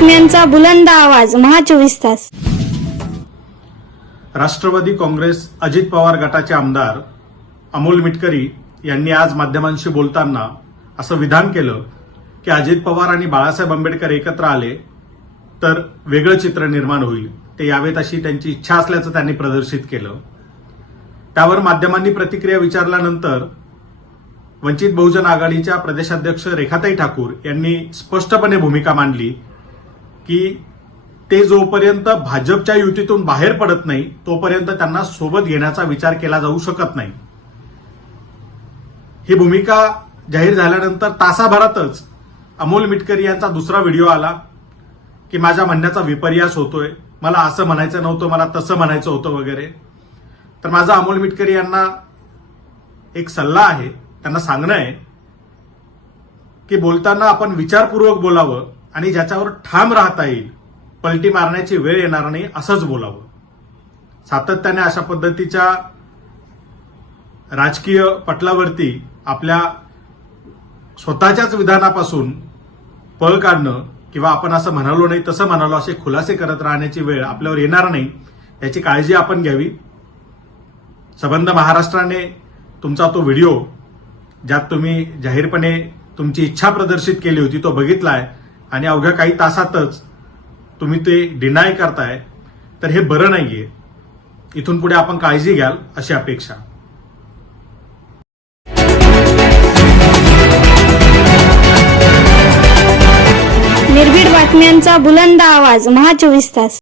बातम्यांचा बुलंद आवाज महा 24 तास. राष्ट्रवादी काँग्रेस अजित पवार गटाचे आमदार अमोल मिटकरी यांनी आज माध्यमांशी बोलताना असं विधान केलं की अजित पवार आणि बाळासाहेब आंबेडकर एकत्र आले तर वेगळं चित्र निर्माण होईल, ते यावेत अशी त्यांची इच्छा असल्याचं त्यांनी प्रदर्शित केलं. त्यावर माध्यमांनी प्रतिक्रिया विचारल्यानंतर वंचित बहुजन आघाडीच्या प्रदेशाध्यक्ष रेखाताई ठाकूर यांनी स्पष्टपणे भूमिका मांडली की ते जोपर्यंत भाजपच्या युतीतून बाहेर पडत नाही तोपर्यंत त्यांना सोबत घेण्याचा विचार केला जाऊ शकत नाही. ही भूमिका जाहीर झाल्यानंतर तासाभरातच अमोल मिटकरी यांचा दुसरा व्हिडिओ आला की माझ्या म्हणण्याचा विपर्यास होतोय, मला असं म्हणायचं नव्हतं, मला तसं म्हणायचं होतं वगैरे. तर माझा अमोल मिटकरी यांना एक सल्ला आहे, त्यांना सांगणं आहे की बोलताना आपण विचारपूर्वक बोलावं आणि ज्याच्यावर ठाम राहता येईल, पलटी मारण्याची वेळ येणार नाही असंच बोलावं. सातत्याने अशा पद्धतीच्या राजकीय पटलावरती आपल्या स्वतःच्याच विधानापासून पळ काढणं किंवा आपण असं म्हणालो नाही तसं म्हणालो असे खुलासे करत राहण्याची वेळ आपल्यावर येणार नाही याची काळजी आपण घ्यावी. संबंध महाराष्ट्राने तुमचा तो व्हिडिओ ज्यात तुम्ही जाहीरपणे तुमची इच्छा प्रदर्शित केली होती तो बघितलाय आणि अवघ्या काही तासातच तुम्ही ते डिनाय करताय, तर हे बरं नाहीये. इथून पुढे आपण काळजी घ्याल अशी अपेक्षा. निर्भीड बातम्यांचा बुलंद आवाज महा 24 तास.